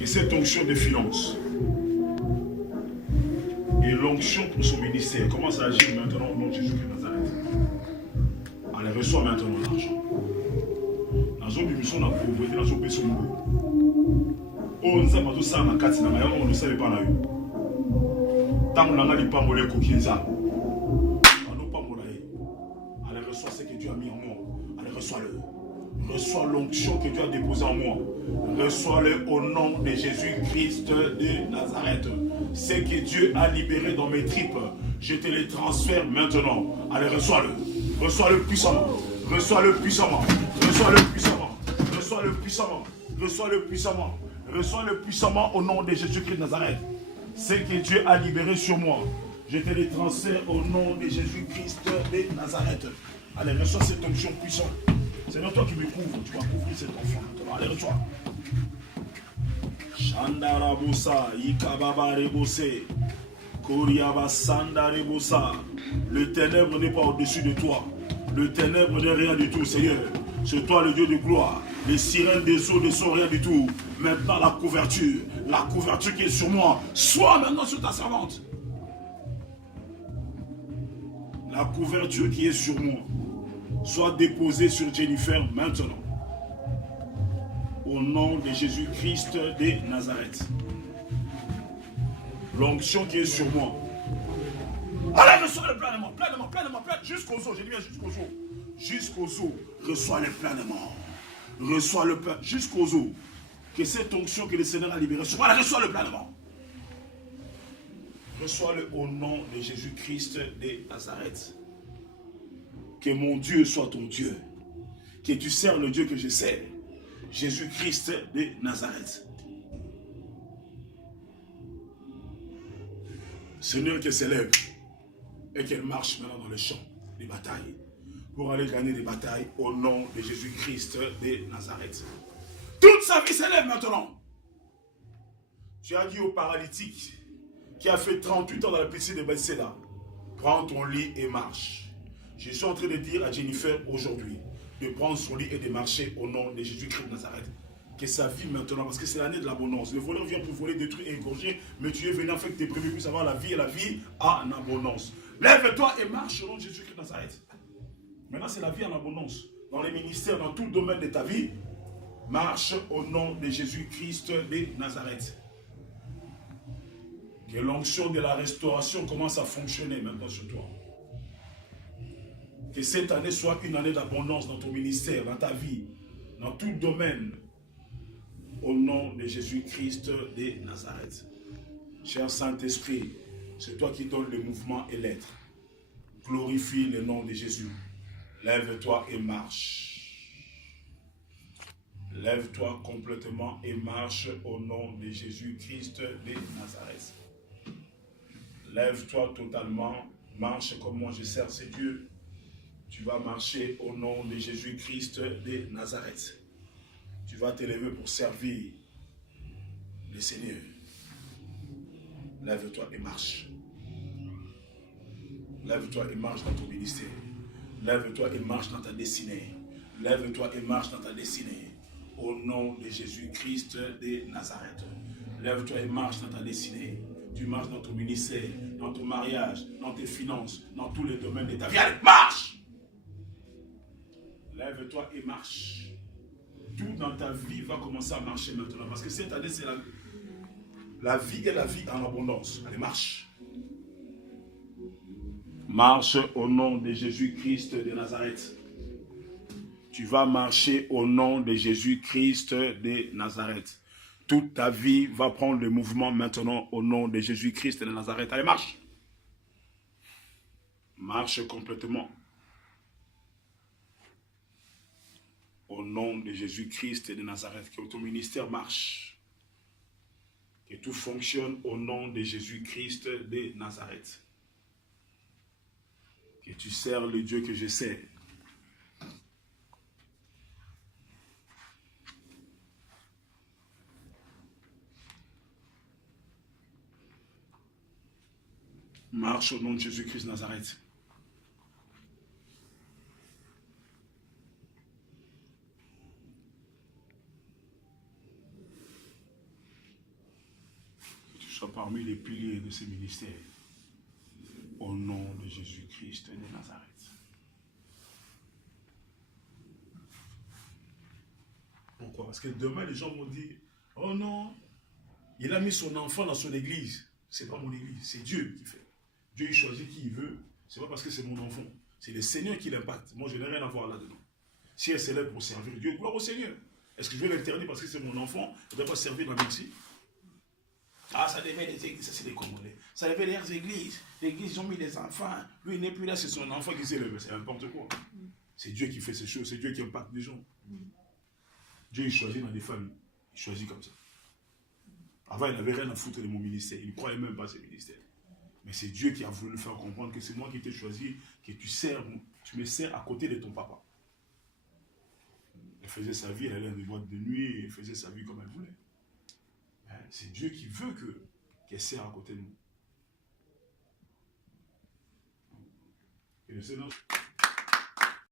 Que cette onction de finance et l'onction pour son ministère commence à agir maintenant au nom de Jésus-Christ de Nazareth. Elle reçoit maintenant l'argent. L'argent de mission n'a pas pauvreté, l'argent de son mot. Oh, nous avons tout ça dans la carte, on ne savait pas là. Tant qu'on a les pas mollet coquinza. Elle reçoit ce que Dieu a mis en moi. Elle reçoit-le. Reçois l'onction que Dieu a déposée en moi. Reçois-le au nom de Jésus-Christ de Nazareth. Ce que Dieu a libéré dans mes tripes, je te les transfère maintenant. Allez, reçois-le. Reçois-le puissamment. Reçois-le puissamment. Reçois-le puissamment. Reçois-le puissamment. Reçois-le puissamment. Reçois-le puissamment au nom de Jésus-Christ de Nazareth. Ce que Dieu a libéré sur moi, je te les transfère au nom de Jésus-Christ de Nazareth. Allez, reçois cette onction puissante. C'est toi qui me couvre. Tu vas couvrir cet enfant. Allez, reçois. Shandarabosa, Ikababa Rebose, Koriaba Sanda Rebosa. Le ténèbre n'est pas au-dessus de toi. Le ténèbre n'est rien du tout, Seigneur. C'est toi le Dieu de gloire. Les sirènes des eaux ne sont rien du tout. Maintenant, la couverture qui est sur moi, soit maintenant sur ta servante. La couverture qui est sur moi, soit déposée sur Jennifer maintenant. Au nom de Jésus-Christ de Nazareth. L'onction qui est sur moi. Allez, reçois le pleinement, jusqu'aux os, j'ai dit bien jusqu'aux os. Jusqu'aux os, reçois-le pleinement. Reçois-le pleinement, jusqu'aux os. Que cette onction que le Seigneur a libérée, reçois-le pleinement. Reçois-le au nom de Jésus-Christ de Nazareth. Que mon Dieu soit ton Dieu. Que tu sers le Dieu que je sers. Jésus-Christ de Nazareth. Seigneur, qu'elle s'élève et qu'elle marche maintenant dans le champ des batailles pour aller gagner des batailles au nom de Jésus-Christ de Nazareth. Toute sa vie s'élève maintenant. Tu as dit au paralytique qui a fait 38 ans dans la piscine de Bethesda, prends ton lit et marche. Je suis en train de dire à Jennifer aujourd'hui de prendre son lit et de marcher au nom de Jésus-Christ de Nazareth. Que sa vie maintenant, parce que c'est l'année de l'abondance. Le voleur vient pour voler, détruire et égorger, mais tu es venu en fait que tes prévus puissent avoir la vie et la vie en abondance. Lève-toi et marche au nom de Jésus-Christ de Nazareth. Maintenant, c'est la vie en abondance. Dans les ministères, dans tout domaine de ta vie, marche au nom de Jésus-Christ de Nazareth. Que l'onction de la restauration commence à fonctionner maintenant sur toi. Que cette année soit une année d'abondance dans ton ministère, dans ta vie, dans tout domaine. Au nom de Jésus-Christ de Nazareth. Cher Saint-Esprit, c'est toi qui donnes le mouvement et l'être. Glorifie le nom de Jésus. Lève-toi et marche. Lève-toi complètement et marche au nom de Jésus-Christ de Nazareth. Lève-toi totalement, marche comme moi je sers ces dieux. Tu vas marcher au nom de Jésus-Christ de Nazareth. Tu vas t'élever pour servir le Seigneur. Lève-toi et marche. Lève-toi et marche dans ton ministère. Lève-toi et marche dans ta destinée. Lève-toi et marche dans ta destinée. Au nom de Jésus-Christ de Nazareth. Lève-toi et marche dans ta destinée. Tu marches dans ton ministère, dans ton mariage, dans tes finances, dans tous les domaines de ta vie. Allez, marche! Lève-toi et marche. Tout dans ta vie va commencer à marcher maintenant. Parce que cette année, c'est la vie et la vie en abondance. Allez, marche. Marche au nom de Jésus-Christ de Nazareth. Tu vas marcher au nom de Jésus-Christ de Nazareth. Toute ta vie va prendre le mouvement maintenant au nom de Jésus-Christ de Nazareth. Allez, marche. Marche complètement. Au nom de Jésus-Christ de Nazareth, que ton ministère marche. Que tout fonctionne au nom de Jésus-Christ de Nazareth. Que tu sers le Dieu que je sers. Marche au nom de Jésus-Christ de Nazareth. sois parmi les piliers de ce ministère. Au nom de Jésus-Christ de Nazareth. Pourquoi? Parce que demain, les gens vont dire, oh non, il a mis son enfant dans son église. Ce n'est pas mon église, c'est Dieu qui fait. Dieu il choisit qui il veut. Ce n'est pas parce que c'est mon enfant. C'est le Seigneur qui l'impacte. Moi, je n'ai rien à voir là-dedans. Si elle s'élève pour servir Dieu, gloire au Seigneur. Est-ce que je vais l'interdire parce que c'est mon enfant? Je ne dois pas servir dans l'église. Ah, ça devait les églises, ça c'est les Congolais. Ça devait les églises. L'église, ils ont mis les enfants. Lui, il n'est plus là, c'est son enfant qui s'élève. C'est n'importe quoi. C'est Dieu qui fait ces choses. C'est Dieu qui impacte les gens. Dieu, il choisit dans des familles. Il choisit comme ça. Avant, il n'avait rien à foutre de mon ministère. Il ne croyait même pas à ce ministère. Mais c'est Dieu qui a voulu le faire comprendre que c'est moi qui t'ai choisi, que tu me sers à côté de ton papa. Elle faisait sa vie, elle allait dans des boîtes de nuit, elle faisait sa vie comme elle voulait. C'est Dieu qui veut qu'elle sert à côté de nous. Et le Seigneur...